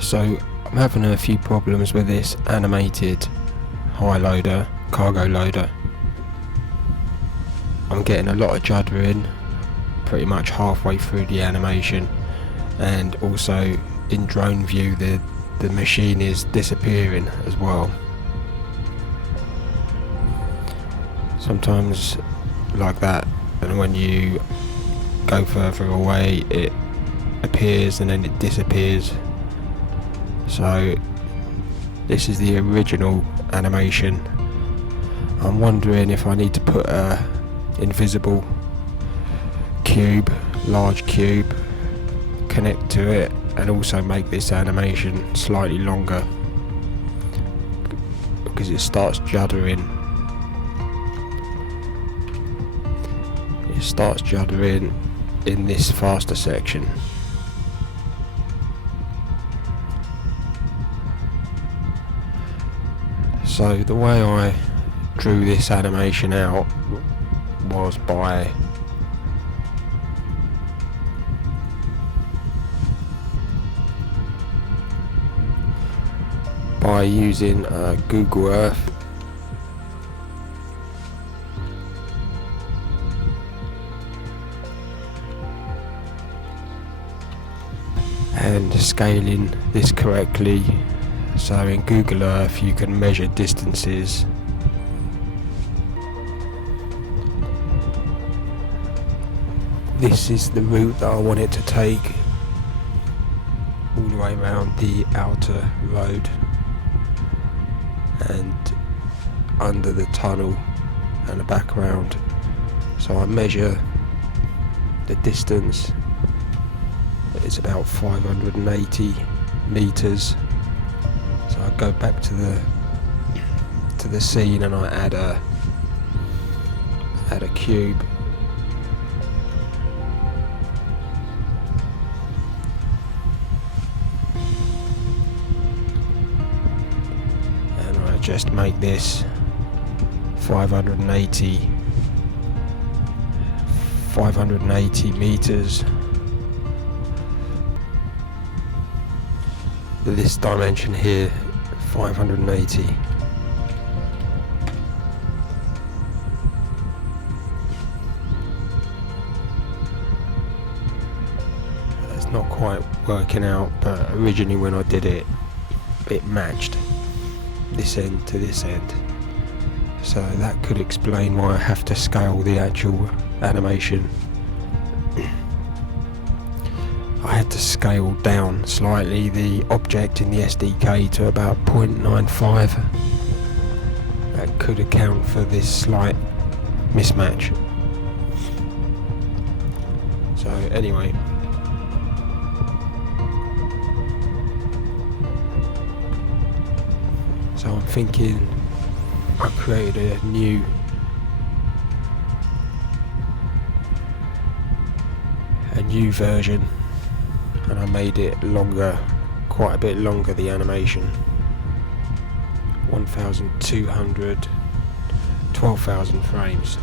So I'm having a few problems with this animated high loader, cargo loader. I'm getting a lot of juddering pretty much halfway through the animation, and also in drone view the machine is disappearing as well. Sometimes like that, and when you go further away it appears and then it disappears. So this is the original animation. I'm wondering if I need to put a invisible cube, large cube, connect to it, and also make this animation slightly longer, because it starts juddering. It starts juddering in this faster section. So the way I drew this animation out was by using Google Earth. And scaling this correctly. So in Google Earth you can measure distances. This is the route that I want it to take, all the way around the outer road and under the tunnel and the background. So I measure the distance. It's about 580 meters. So I go back to the scene and I add a cube. And I just make this 580 meters. This dimension here, 580. It's not quite working out, but originally when I did it, it matched this end to this end. So that could explain why I have to scale the actual animation. I had to scale down slightly the object in the SDK to about 0.95. That could account for this slight mismatch. So anyway, so I'm thinking I created a new version, and I made it longer, quite a bit longer, the animation. 1,200, 12,000 frames.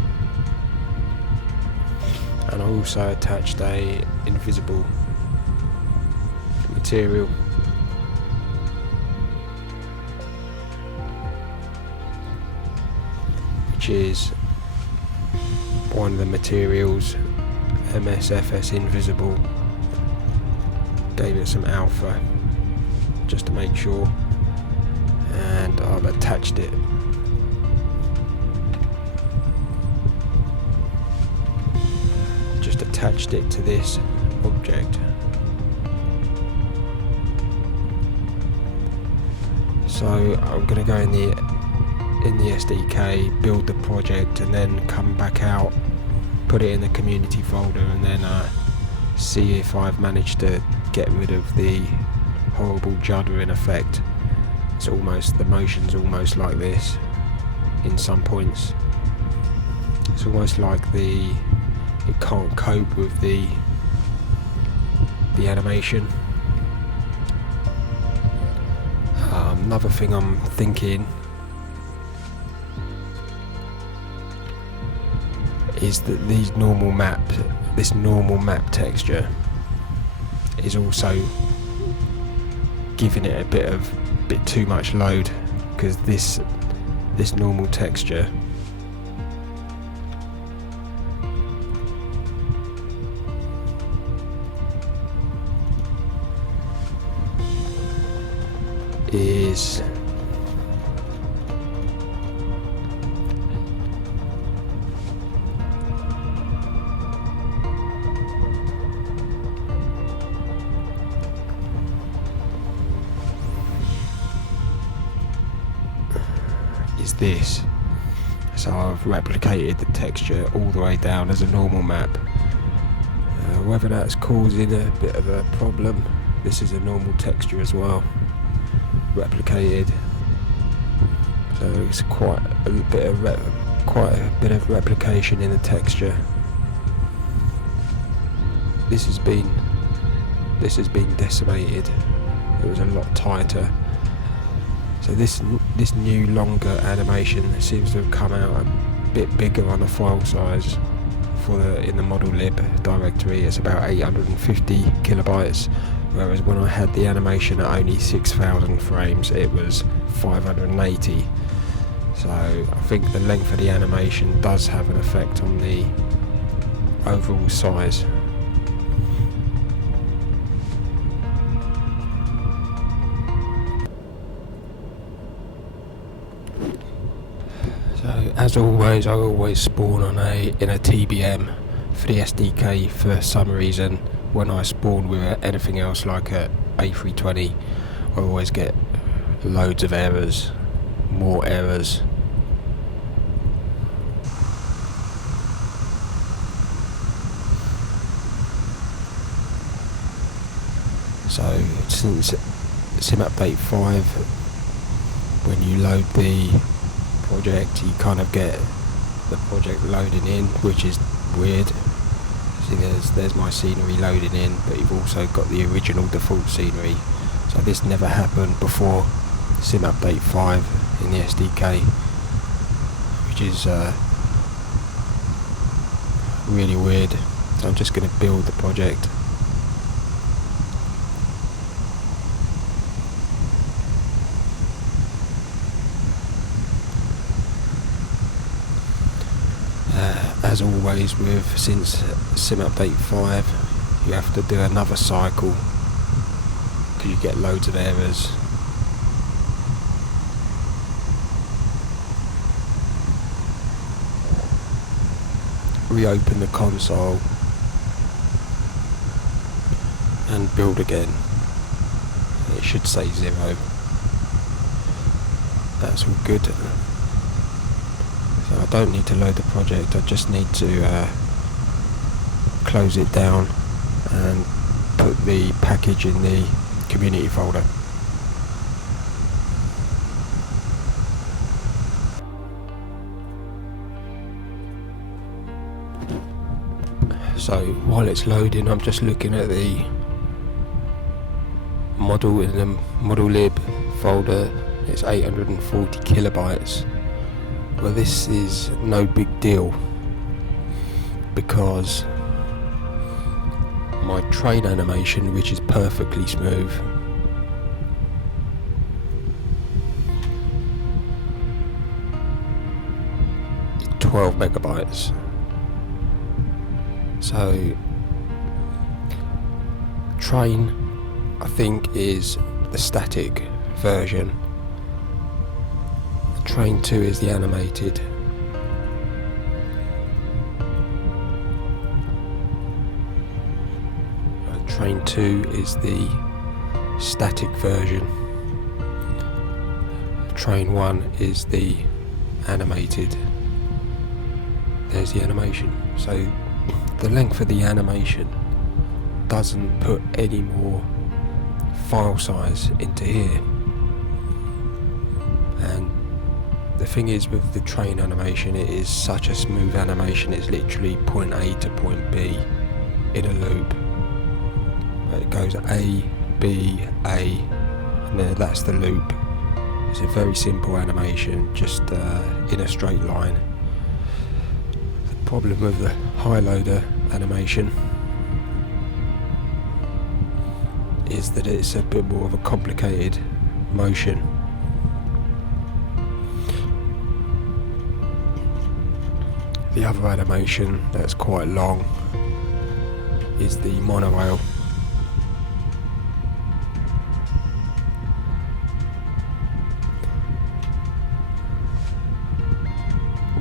And I also attached a invisible material. Which is one of the materials, FS invisible. Gave it some alpha just to make sure, and I've attached it. Just attached it to this object. So I'm going to go in the SDK, build the project, and then come back out, put it in the community folder, and then see if I've managed to get rid of the horrible juddering effect. It's almost, the motion's almost like this in some points. It's almost like it can't cope with the animation. Another thing I'm thinking is that this normal map texture is also giving it a bit too much load, because this normal texture is this. So I've replicated the texture all the way down as a normal map. Whether that's causing a bit of a problem, this is a normal texture as well, replicated. So it's quite a bit of replication in the texture. This has been decimated. It was a lot tighter. So this new longer animation seems to have come out a bit bigger on the file size in the model lib directory. It's about 850 kilobytes, whereas when I had the animation at only 6,000 frames, it was 580. So I think the length of the animation does have an effect on the overall size. So as always, I always spawn in a TBM for the SDK. For some reason, when I spawn with anything else like a A320, I always get loads of errors, more errors. So since Sim Update 5, when you load the project, you kind of get the project loading in, which is weird. See, there's my scenery loading in, but you've also got the original default scenery. So this never happened before Sim Update 5 in the SDK, which is really weird. So I'm just going to build the project. As always, since Sim Update 5, you have to do another cycle because you get loads of errors. Reopen the console and build again. It should say 0. That's all good. So I don't need to load the project, I just need to close it down and put the package in the community folder. So while it's loading, I'm just looking at the model in the model lib folder. It's 840 kilobytes. Well, this is no big deal because my train animation, which is perfectly smooth, is 12 megabytes. So train, I think, is the static version. Train 2 is the animated. Train 2 is the static version. Train 1 is the animated. There's the animation. So the length of the animation doesn't put any more file size into here. And the thing is, with the train animation, it is such a smooth animation. It's literally point A to point B in a loop. It goes A, B, A, and then that's the loop. It's a very simple animation, just in a straight line. The problem with the high loader animation is that it's a bit more of a complicated motion. The other animation that's quite long is the monorail,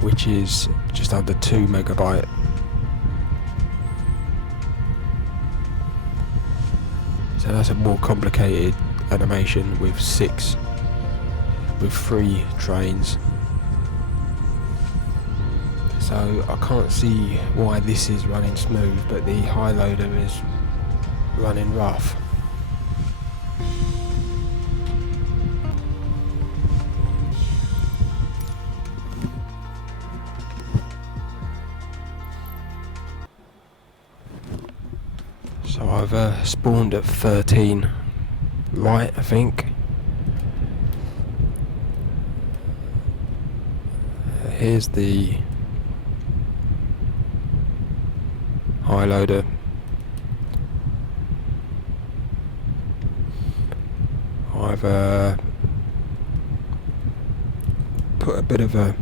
which is just under 2 megabyte. So that's a more complicated animation with 3 trains. So I can't see why this is running smooth, but the high loader is running rough. So I've spawned at 13 right, I think. Here's the high loader. I've put a bit of a,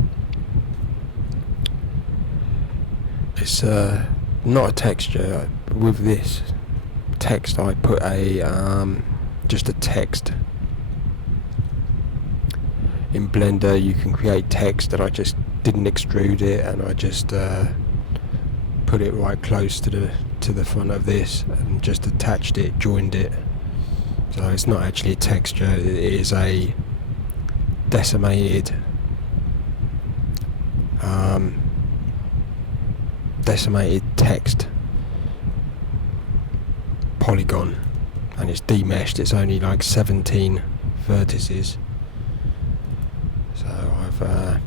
it's not a texture. With this text I put a just a text. In Blender you can create text, and I just didn't extrude it, and I just put it right close to the front of this and just attached it, joined it. So it's not actually a texture, it is a decimated text polygon, and it's demeshed. It's only like 17 vertices. So I've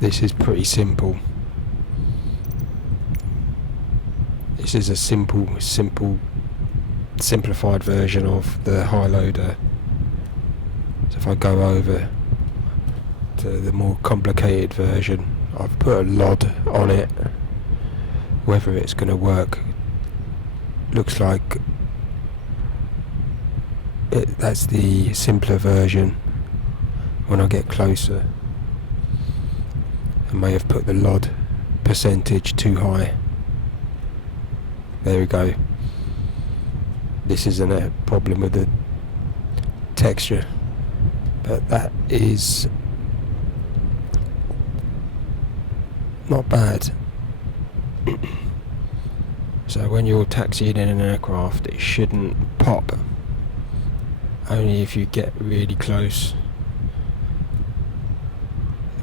this is pretty simple. This is a simplified version of the high loader. So if I go over to the more complicated version, I've put a LOD on it. Whether it's going to work, looks like that's the simpler version. When I get closer, I may have put the LOD percentage too high. There we go. This isn't a problem with the texture, but that is not bad. So when you're taxiing in an aircraft, it shouldn't pop. Only if you get really close,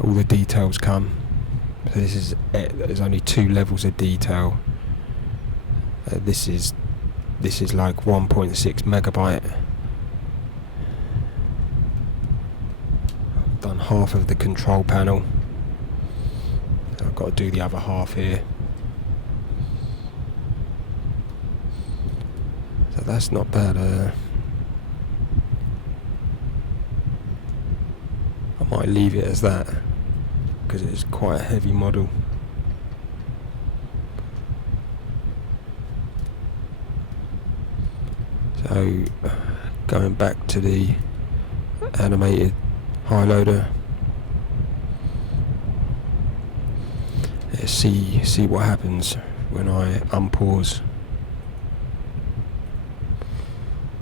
all the details come. So this is it. There's only 2 levels of detail. This is like 1.6 megabyte. I've done half of the control panel. I've got to do the other half here. So that's not bad. I might leave it as that because it's quite a heavy model. So going back to the animated high loader, let's see what happens when I unpause.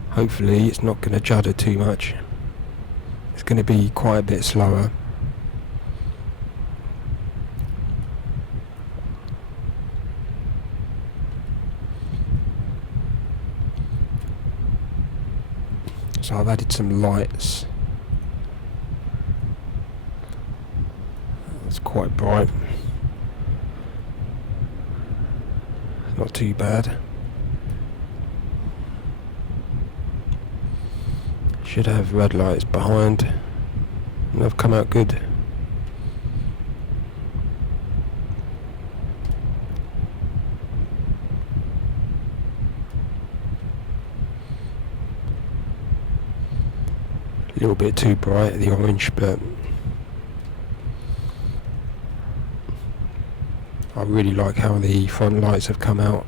Hopefully it's not going to judder too much. It's going to be quite a bit slower. So I've added some lights. It's quite bright. Not too bad. Should have red lights behind, and they've come out good. A little bit too bright, the orange, but I really like how the front lights have come out.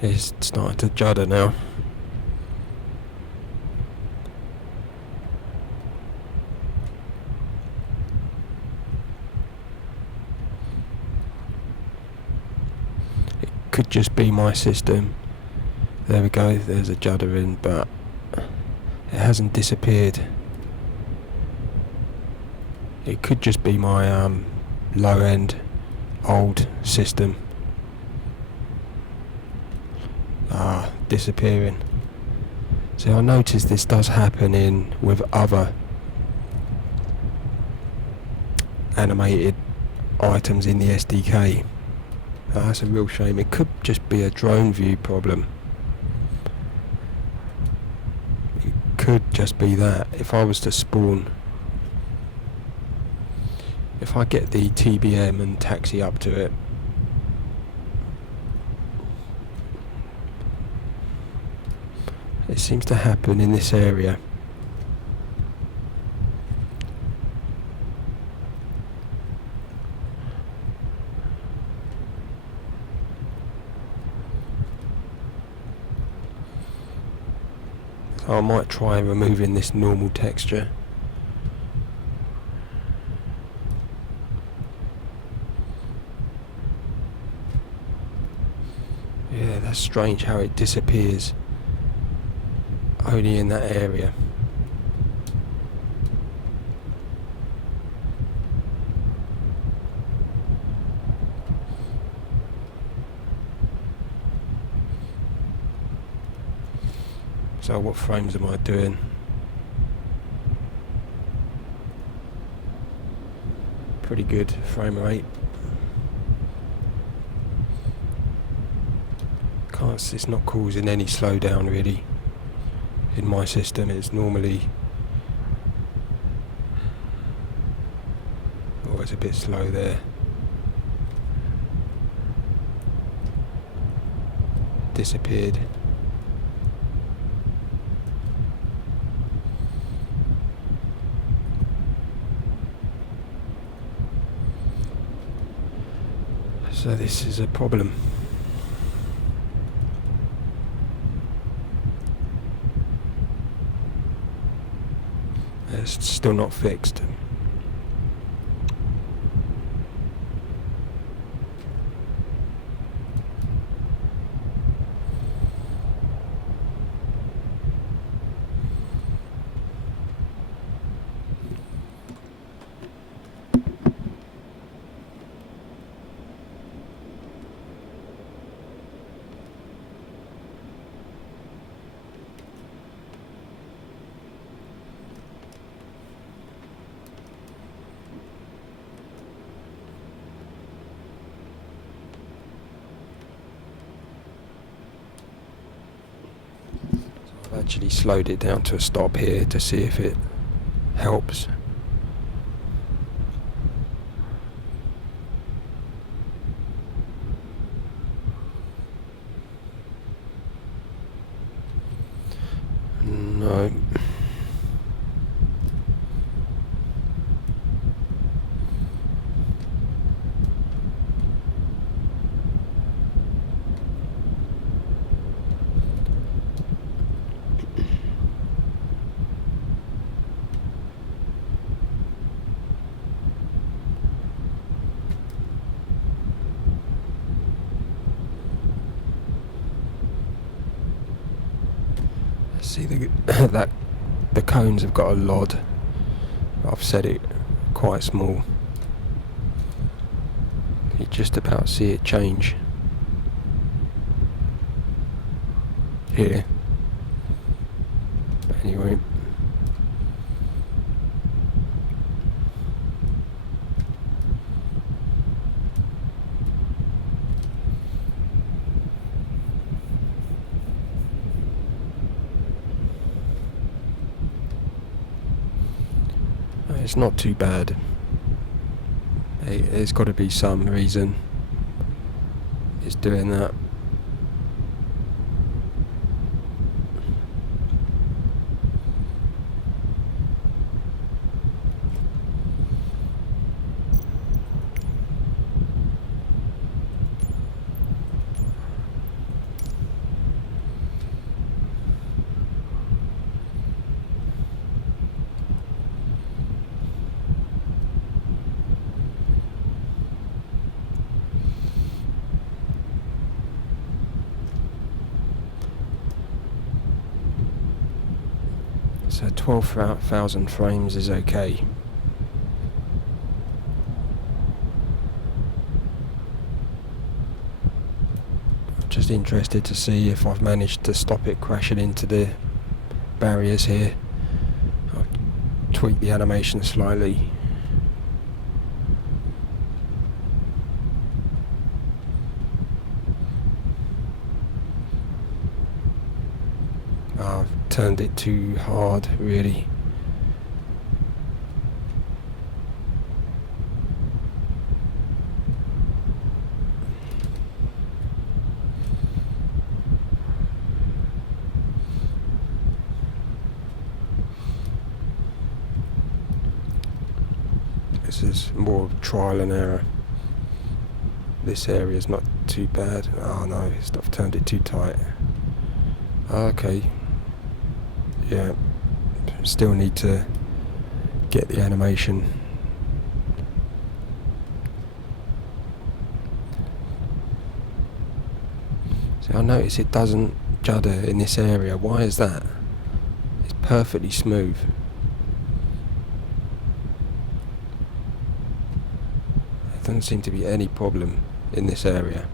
It's starting to judder now. It could just be my system. There we go, there's a judder in, but it hasn't disappeared. It could just be my low end old system. Disappearing. So I noticed this does happen with other animated items in the SDK. That's a real shame. It could just be a drone view problem. It could just be that. If I was to spawn, if I get the TBM and taxi up to it, it seems to happen in this area. So I might try removing this normal texture. Yeah, that's strange how it disappears only in that area. So what frames am I doing? Pretty good frame rate. It's not causing any slowdown really. In my system, it's normally always a bit slow there. Disappeared. So this is a problem. It's still not fixed. I've actually slowed it down to a stop here to see if it helps. No. See that the cones have got a LOD. I've set it quite small. You just about see it change here. But anyway, it's not too bad. There's got to be some reason it's doing that. So 12,000 frames is okay. Just interested to see if I've managed to stop it crashing into the barriers here. I'll tweak the animation slightly. I've turned it too hard, really. This is more trial and error. This area is not too bad. Oh no, I've turned it too tight. Okay. Yeah. Still need to get the animation. See, I notice it doesn't judder in this area. Why is that? It's perfectly smooth. There doesn't seem to be any problem in this area.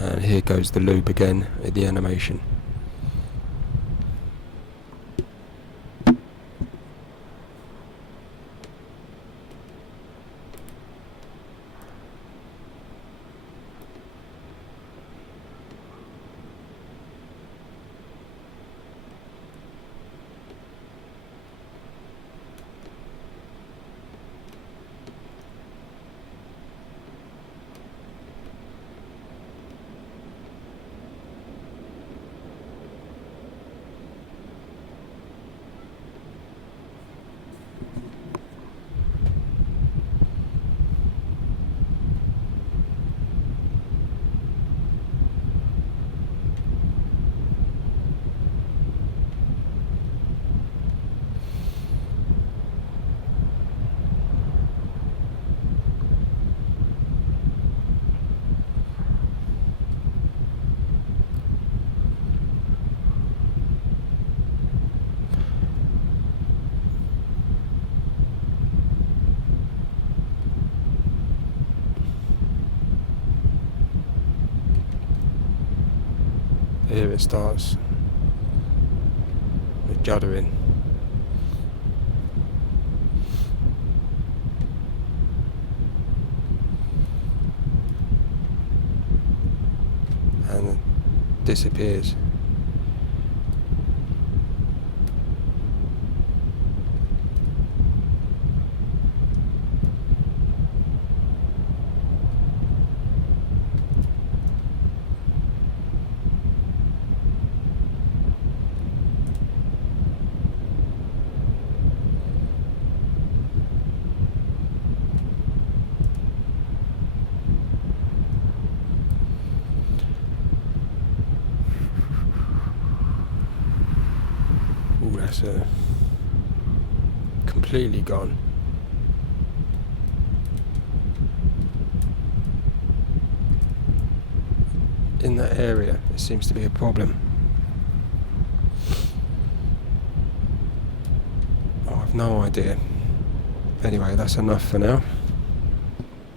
And here goes the loop again at the animation. Here it starts with juddering. And then disappears. That's completely gone. In that area, there seems to be a problem. Oh, I've no idea. Anyway, that's enough for now.